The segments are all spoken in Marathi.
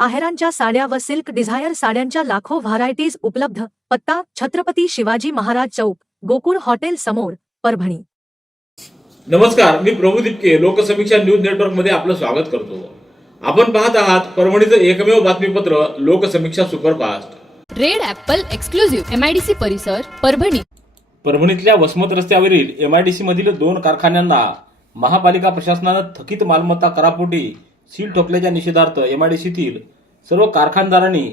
आहेरांच्या साड्या व सिल्क डिझायर साड्यांच्या लाखो व्हरायटीज उपलब्ध. पत्ता छत्रपती शिवाजी महाराज चौक गोकुळ हॉटेल समोर परभणी. नमस्कार मी प्रभू दिपके लोकसमीक्षा न्यूज नेटवर्कमध्ये आपलं स्वागत करतो. आपण पाहत आहात परभणीचं एकमेव बातमीपत्र Loksamiksha superfast. Red apple exclusive MIDC परिसर परभणी. परभणीतल्या वसमत रस्त्यावरील एमआयडीसी मधील दोन कारखान्यांना महापालिका प्रशासनानं थकीत मालमत्ता करापोटी सील ठोकल्याच्या निषेधार्थ एमआयडीसीतील सर्व कारखानदारांनी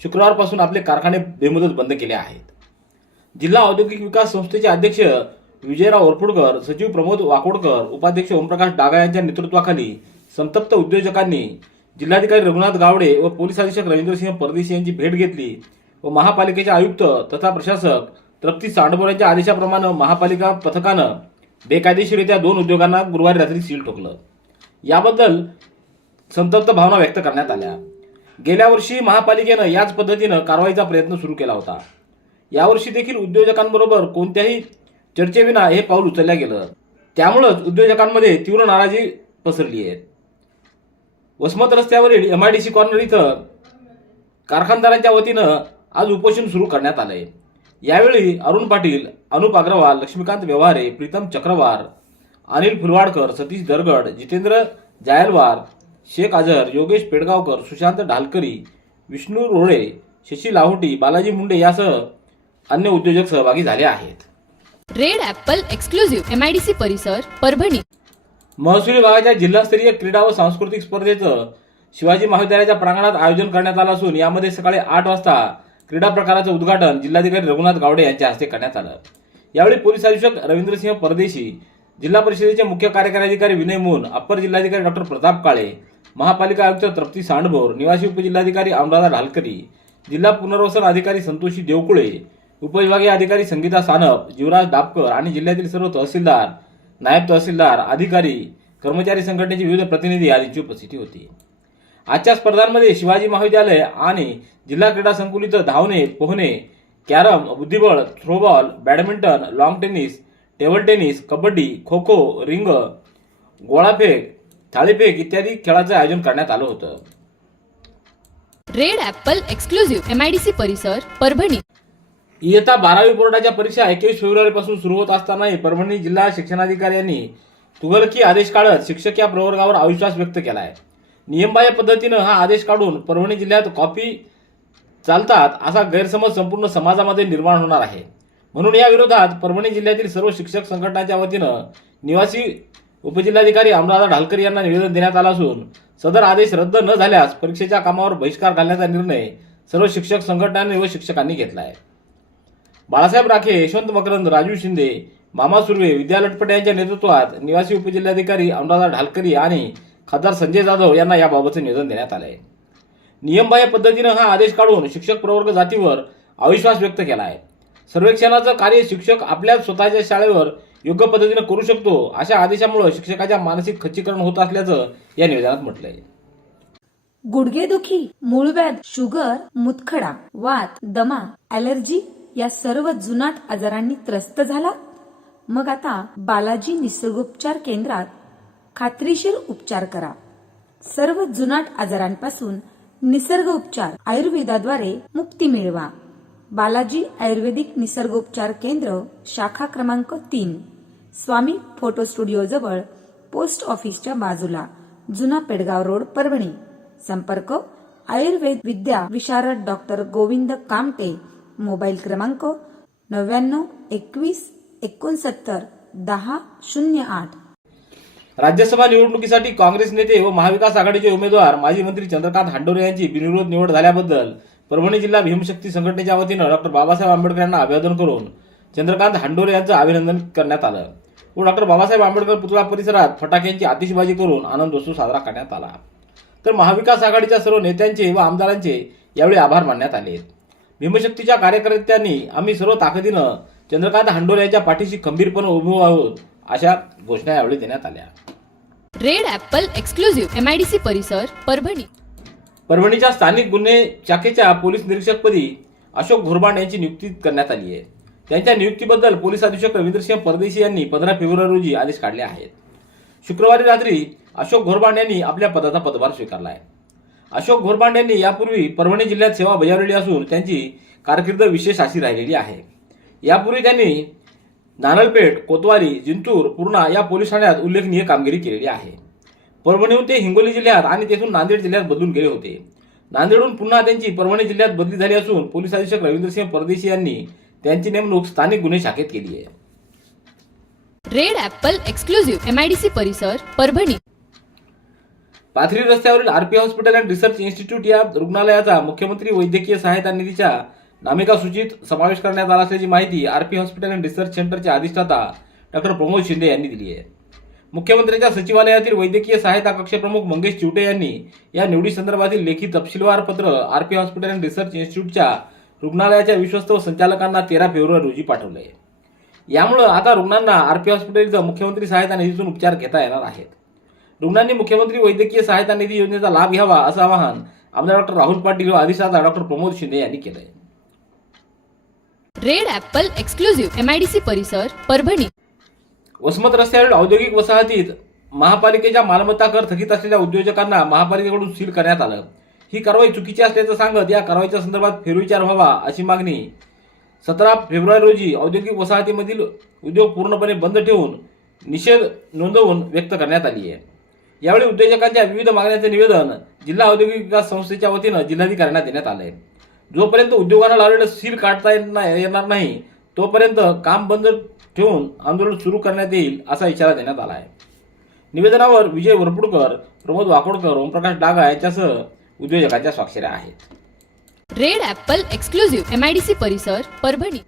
शुक्रवारपासून आपले कारखाने बेमुदत बंद केले आहेत. जिल्हा औद्योगिक विकास संस्थेचे अध्यक्ष विजयराव ओरफुडकर सचिव प्रमोद वाकोडकर उपाध्यक्ष ओमप्रकाश डागा यांच्या नेतृत्वाखाली संतप्त उद्योजकांनी जिल्हाधिकारी रघुनाथ गावडे व पोलीस अधीक्षक रवींद्रसिंह परदेशी यांची भेट घेतली व महापालिकेचे आयुक्त तथा प्रशासक तृप्ती सांडबोर यांच्या आदेशाप्रमाणे महापालिका पथकानं बेकायदेशीररित्या दोन उद्योगांना गुरुवारी रात्री सील ठोकलं. याबद्दल संतप्त भावना व्यक्त करण्यात आल्या. गेल्या वर्षी महापालिकेनं याच पद्धतीनं कारवाईचा प्रयत्न सुरू केला होता. यावर्षी देखील उद्योजकांबरोबर कोणत्याही चर्चेविना हे पाऊल उचललं गेलं. त्यामुळंच उद्योजकांमध्ये तीव्र नाराजी पसरली आहे. वसमत रस्त्यावरील M I D C corner इथं कारखानदारांच्या वतीनं आज उपोषण सुरू करण्यात आलंय. यावेळी अरुण पाटील अनुप अग्रवाल लक्ष्मीकांत व्यवहारे प्रीतम चक्रवार अनिल फुलवाडकर सतीश दरगड जितेंद्र जायलवार शेख अझर योगेश पेडगावकर सुशांत ढालकरी विष्णू रोळे शशी लाहोटी बालाजी मुंडे यासह अन्य उद्योजक सहभागी झाले आहेत. रेड ॲपल एक्सक्लुझिव्ह एमआयडीसी परिसर परभणी. महसूल विभागाच्या जिल्हास्तरीय क्रीडा व सांस्कृतिक स्पर्धेचं शिवाजी महाविद्यालयाच्या प्रांगणात आयोजन करण्यात आलं असून यामध्ये सकाळी आठ वाजता क्रीडा प्रकाराचं उद्घाटन जिल्हाधिकारी रघुनाथ गावडे यांच्या हस्ते करण्यात आलं. यावेळी पोलीस अधीक्षक रवींद्रसिंह परदेशी जिल्हा परिषदेचे मुख्य कार्यकारी अधिकारी विनय मून अप्पर जिल्हाधिकारी डॉक्टर प्रताप काळे महापालिका आयुक्त तृप्ती सांडभोर निवासी उपजिल्हाधिकारी अनुराधा ढालकरी जिल्हा पुनर्वसन अधिकारी संतोषी देवकुळे उपविभागीय अधिकारी संगीता सानप जीवराज दापकर आणि जिल्ह्यातील सर्व तहसीलदार नायब तहसीलदार अधिकारी कर्मचारी संघटनेचे विविध प्रतिनिधी आदींची उपस्थिती होती. आजच्या स्पर्धांमध्ये शिवाजी महाविद्यालय आणि जिल्हा क्रीडा संकुल इथं धावणे पोहणे कॅरम बुद्धिबळ throwball badminton lawn tennis table tennis kabaddi kho kho ring गोळाफेक थाळीफेक इत्यादी खेळाचं आयोजन करण्यात आलं होतं. रेड ॲपल एक्सक्लुझिव्ह एमआयडीसी परिसर परभणी. इयत्ता बारावी बोर्डाच्या परीक्षा एकवीस फेब्रुवारीपासून सुरू होत असतानाही परभणी जिल्हा शिक्षणाधिकारी यांनी तुघलकी आदेश काढत शिक्षक या प्रवर्गावर अविश्वास व्यक्त केला आहे नियमबाह्य पद्धतीनं हा आदेश काढून परभणी जिल्ह्यात कॉपी चालतात असा गैरसमज संपूर्ण समाजामध्ये निर्माण होणार आहे. म्हणून या विरोधात परभणी जिल्ह्यातील सर्व शिक्षक संघटनाच्या वतीनं निवासी उपजिल्हाधिकारी अमरादा ढालकर यांना निवेदन देण्यात आलं असून सदर आदेश रद्द न झाल्यास परीक्षेच्या कामावर बहिष्कार घालण्याचा निर्णय सर्व शिक्षक संघटनांनी व शिक्षकांनी घेतला आहे बाळासाहेब राखे यशवंत मकरंद राजू शिंदे मामा सुर्वे विद्या लटपटे यांच्या नेतृत्वात निवासी उपजिल्हाधिकारी अनुराधा ढालकरी आणि खासदार संजय जाधव यांना याबाबतचे निवेदन देण्यात आलं आहे नियमबाह्य पद्धतीनं हा आदेश काढून शिक्षक प्रवर्ग जातीवर अविश्वास व्यक्त केला आहे सर्वेक्षणाचं कार्य शिक्षक आपल्या स्वतःच्या शाळेवर योग्य पद्धतीनं करू शकतो अशा आदेशामुळे शिक्षकाच्या मानसिक खच्चीकरण होत असल्याचं या निवेदनात म्हटलंय. गुडघेदुखी मूळव्याध शुगर मुतखडा वात दमा ॲलर्जी या सर्व जुनाट आजारांनी त्रस्त झाला? मग आता बालाजी निसर्गोपचार केंद्रात खात्रीशीर उपचार करा. सर्व जुनाट आजारांपासून निसर्ग उपचार आयुर्वेदाद्वारे मुक्ती मिळवा. बालाजी आयुर्वेदिक निसर्गोपचार केंद्र शाखा क्रमांक तीन. स्वामी फोटो स्टुडिओ जवळ पोस्ट ऑफिसच्या बाजूला जुना पेडगाव रोड परभणी. संपर्क आयुर्वेद विद्या विशारद डॉक्टर गोविंद कामटे. मोबाईल क्रमांक नव्याण्णव एकवीस एकोणसत्तर दहा शून्य आठ. राज्यसभा निवडणुकीसाठी काँग्रेस नेते व महाविकास आघाडीचे उमेदवार माजी मंत्री चंद्रकांत हांडोरे यांची बिनविरोध निवड झाल्याबद्दल परभणी जिल्हा भीमशक्ती संघटनेच्या वतीनं डॉक्टर बाबासाहेब आंबेडकर यांना अभिवादन करून चंद्रकांत हांडोरे यांचं अभिनंदन करण्यात आलं. व डॉक्टर बाबासाहेब आंबेडकर पुतळा परिसरात फटाक्यांची आतिषबाजी करून आनंदोत्सव साजरा करण्यात आला. तर महाविकास आघाडीच्या सर्व नेत्यांचे व आमदारांचे यावेळी आभार मानण्यात आले. भीमशक्तीच्या कार्यकर्त्यांनी आम्ही सर्व ताकदीनं चंद्रकांत हांडोरे यांच्या पाठीशी खंबीरपणे उभे आहोत अशा घोषणा यावेळी देण्यात आल्या. रेड ऍपल एक्सक्लुझिव्ह एमआयडीसी परिसर परभणी. परभणीच्या स्थानिक गुन्हे शाखेच्या पोलीस निरीक्षकपदी अशोक घोरबांड यांची नियुक्ती करण्यात आली आहे. त्यांच्या नियुक्तीबद्दल पोलीस अधीक्षक रवींद्रसिंह परदेशी यांनी पंधरा फेब्रुवारी रोजी आदेश काढले आहेत. शुक्रवारी रात्री अशोक घोरबांड यांनी आपल्या पदाचा पदभार स्वीकारला आहे. अशोक घोरबांड यांनी यापूर्वी परभणी जिल्ह्यात सेवा बजावलेली असून त्यांची कारकीर्द विशेष अशी राहिलेली आहे. यापूर्वी त्यांनी नानलपेठ कोतवाली जिंतूर पूर्णा या पोलीस ठाण्यात उल्लेखनीय कामगिरी केलेली आहे. परभणीहून ते हिंगोली जिल्ह्यात आणि तेथून नांदेड जिल्ह्यात बदलून गेले होते. नांदेडहून पुन्हा त्यांची परभणी जिल्ह्यात बदली झाली असून पोलीस अधीक्षक रवींद्रसिंह परदेशी यांनी त्यांची नेमणूक स्थानिक गुन्हे शाखेत केली आहे. रेड ॲपल एक्सक्लुझिव्ह एमआयडीसी परिसर परभणी. पाथरी रस्त्यावरील RP hospital and research institute या रुग्णालयाचा मुख्यमंत्री वैद्यकीय सहायता निधीच्या नामिका सूचीत समावेश करण्यात आला असल्याची माहिती आरपी हॉस्पिटल अँड रिसर्च सेंटरचे अधिष्ठाता डॉक्टर प्रमोद शिंदे यांनी दिली आहे. मुख्यमंत्र्यांच्या सचिवालयातील वैद्यकीय सहायता कक्षप्रमुख मंगेश चिवटे यांनी या निवडीसंदर्भातील लेखी तपशीलवार पत्र आरपी हॉस्पिटल अँड रिसर्च इन्स्टिट्यूटच्या रुग्णालयाच्या विश्वस्त संचालकांना तेरा फेब्रुवारी रोजी पाठवले. यामुळं आता रुग्णांना आरपी हॉस्पिटलचा मुख्यमंत्री सहायता निधीतून उपचार घेता येणार आहेत. रुग्णांनी मुख्यमंत्री वैद्यकीय सहायता निधी योजनेचा लाभ घ्यावा असं आवाहन आमदार डॉक्टर राहुल पाटील व अधिष्ठाता डॉक्टर प्रमोद शिंदे यांनी केलंय. रेड ऍपल एक्सक्लुझिव्ह एमआयडीसी परिसर परभणी. वसमत रस्त्यावरील औद्योगिक वसाहतीत महापालिकेच्या मालमत्ता कर थकीत असलेल्या उद्योजकांना महापालिकेकडून सील करण्यात आलं. ही कारवाई चुकीची असल्याचं सांगत या कारवाईच्या संदर्भात फेरविचार व्हावा अशी मागणी. सतरा फेब्रुवारी रोजी औद्योगिक वसाहतीमधील उद्योग पूर्णपणे बंद ठेवून निषेध नोंदवून व्यक्त करण्यात आली आहे. यावेळी उद्योजकांच्या विविध मागण्यांचे निवेदन जिल्हा औद्योगिक विकास संस्थेच्या वतीनं जिल्हाधिकाऱ्यांना देण्यात आलं आहे जोपर्यंत उद्योगांना लावलेलं सील काढता येत नाही- येणार नाही तोपर्यंत काम बंद ठेवून आंदोलन सुरू करण्यात येईल असा इशारा देण्यात आला आहे. निवेदनावर विजय वरपुडकर प्रमोद वाकोडकर ओमप्रकाश डागा यांच्यासह उद्योजकांच्या स्वाक्षऱ्या आहेत. रेड ॲपल एक्सक्लुझिव्ह एमआयडीसी परिसर परभणी.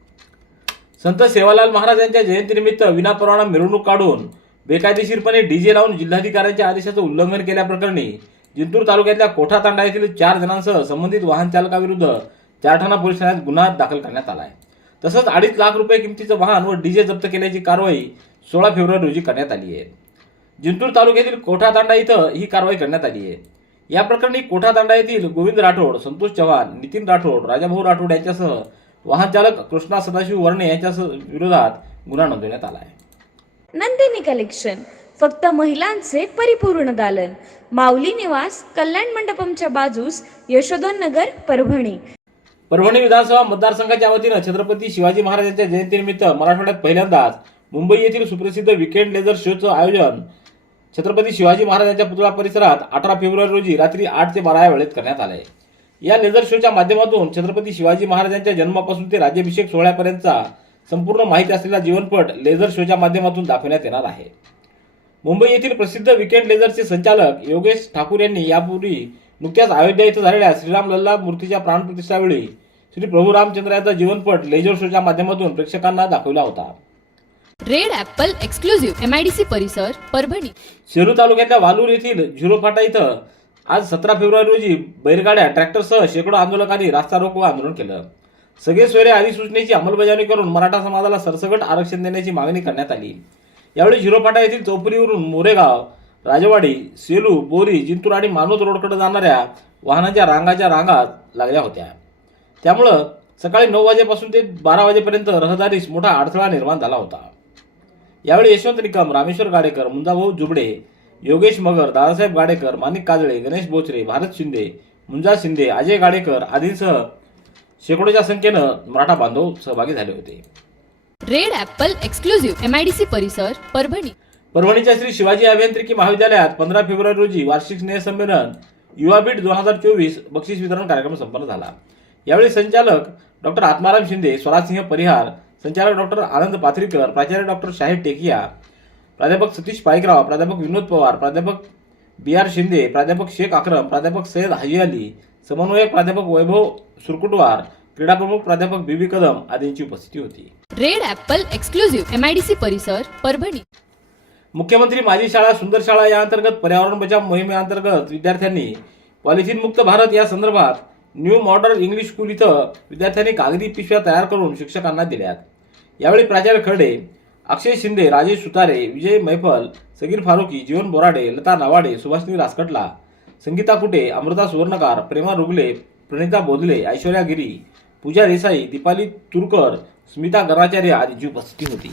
संत सेवालाल महाराज यांच्या जयंतीनिमित्त विनापरवाना मिरवणूक काढून बेकायदेशीरपणे डीजे लावून जिल्हाधिकाऱ्यांच्या आदेशाचं उल्लंघन केल्याप्रकरणी जिंतूर तालुक्यातल्या कोठा तांडा येथील चार जणांसह संबंधित वाहन चालकाविरुद्ध चारठाणा पोलीस ठाण्यात गुन्हा दाखल करण्यात आला आहे. तसंच अडीच लाख रुपये किमतीचं वाहन व डीजे जप्त केल्याची कारवाई सोळा फेब्रुवारी रोजी करण्यात आली आहे. जिंतूर तालुक्यातील कोठा तांडा इथं ही कारवाई करण्यात आली आहे. या प्रकरणी कोठा तांडा येथील गोविंद राठोड संतोष चव्हाण नितीन राठोड राजाभाऊ राठोड यांच्यासह वाहन चालक कृष्णा सदाशिव वर्णे यांच्या विरोधात गुन्हा नोंदवण्यात आला आहे. नंदिनी कलेक्शन फक्त महिलांचे परिपूर्ण दालन. माऊली निवास कल्याण मंडपमच्या बाजूस यशोधन नगर परभणी. परभणी विधानसभा मतदारसंघाच्या वतीनं छत्रपती शिवाजी महाराजांच्या जयंतीनिमित्त मराठवाड्यात पहिल्यांदाच मुंबई येथील सुप्रसिद्ध विकेंड लेझर शोचं आयोजन छत्रपती शिवाजी महाराजांच्या पुतळा परिसरात अठरा फेब्रुवारी रोजी रात्री आठ ते बारा या वेळेत करण्यात आले या लेझर शोच्या माध्यमातून छत्रपती शिवाजी महाराजांच्या जन्मापासून ते राज्याभिषेक सोहळ्यापर्यंतचा संपूर्ण माहिती असलेला जीवनपट लेझर शोच्या माध्यमातून दाखवण्यात येणार आहे. मुंबई येथील प्रसिद्ध विकेंड लेझरचे संचालक योगेश ठाकूर यांनी यापूर्वी नुकत्याच अयोध्या इथं झालेल्या श्रीराम लल्ला मूर्तीच्या प्राणप्रतिष्ठावेळी श्री प्रभू रामचंद्र यांचा जीवनपट लेझर शोच्या माध्यमातून प्रेक्षकांना दाखवला होता. रेड ॲपल एक्सक्लुझिव्ह एमआयडीसी परिसर परभणी. सेलू तालुक्यातल्या वालूर येथील झिरो फाटा इथं आज सतरा फेब्रुवारी रोजी बैलगाड्या ट्रॅक्टरसह शेकडो आंदोलकांनी रास्ता रोको आंदोलन केलं. सगळे सोयरे अधिसूचनेची अंमलबजावणी करून मराठा समाजाला सरसकट आरक्षण देण्याची मागणी करण्यात आली. यावेळी झिरो फाटा येथील चौपरीवरून मोरेगाव राजवाडी सेलू बोरी जिंतूर आणि मानोद रोडकडे जाणाऱ्या वाहनांच्या रांगाच्या रांगा लागल्या होत्या. त्यामुळं सकाळी नऊ वाजेपासून ते बारा वाजेपर्यंत रहदारीस मोठा अडथळा निर्माण झाला होता. यावेळी यशवंत निकम रामेश्वर गाडेकर मुंजाभाऊ जुबडे योगेश मगर दादासाहेब गाडेकर माणिक काजळे गणेश बोचरे भारत शिंदे मुंजा शिंदे अजय गाडेकर आदींसह शेकडोच्या संख्येनं मराठा बांधव सहभागी झाले होते. रेड ॲपल एक्सक्लुझिव्ह एमआयडीसी परिसर परभणी. परभणीच्या श्री शिवाजी अभियांत्रिकी महाविद्यालयात पंधरा फेब्रुवारी रोजी वार्षिक स्नेहसंमेलन युवापीठ दोन हजार चोवीस बक्षीस वितरण कार्यक्रम संपन्न झाला. यावेळी संचालक डॉक्टर आत्माराम शिंदे स्वराजसिंह परिहार संचालक डॉक्टर आनंद पाथरीकर प्राचार्य डॉक्टर शाहीर टेकिया प्राध्यापक सतीश पायकराव प्राध्यापक विनोद पवार प्राध्यापक बी आर शिंदे प्राध्यापक शेख अक्रम प्राध्यापक सय्यद हाजी अली समन्वयक प्राध्यापक वैभव सुरकुटवार क्रीडा प्रमुख प्राध्यापक बीबी कदम आदींची उपस्थिती होती. रेड ऍपल एक्सक्लुझिव्ह एमआयडीसी परिसर परभणी. मुख्यमंत्री माझी शाळा सुंदर शाळा या अंतर्गत पर्यावरण बचाव मोहिमेअंतर्गत विद्यार्थ्यांनी पॉलिथिन मुक्त भारत या संदर्भात न्यू मॉडर्न इंग्लिश स्कूल इथं विद्यार्थ्यांनी कागदी पिशव्या तयार करून शिक्षकांना दिल्यात. यावेळी प्राचार्य खर्डे अक्षय शिंदे राजेश सुतारे विजय मैफल सगीर फारुकी जीवन बोराडे लता नावाडे सुभाषनी रासकटला संगीता कुटे अमृता सुवर्णकार प्रेमा रुगले प्रणिता बोधले ऐश्वर्या गिरी पूजा देसाई दीपाली तुरकर स्मिता गराचार्य आदींची उपस्थिती होती.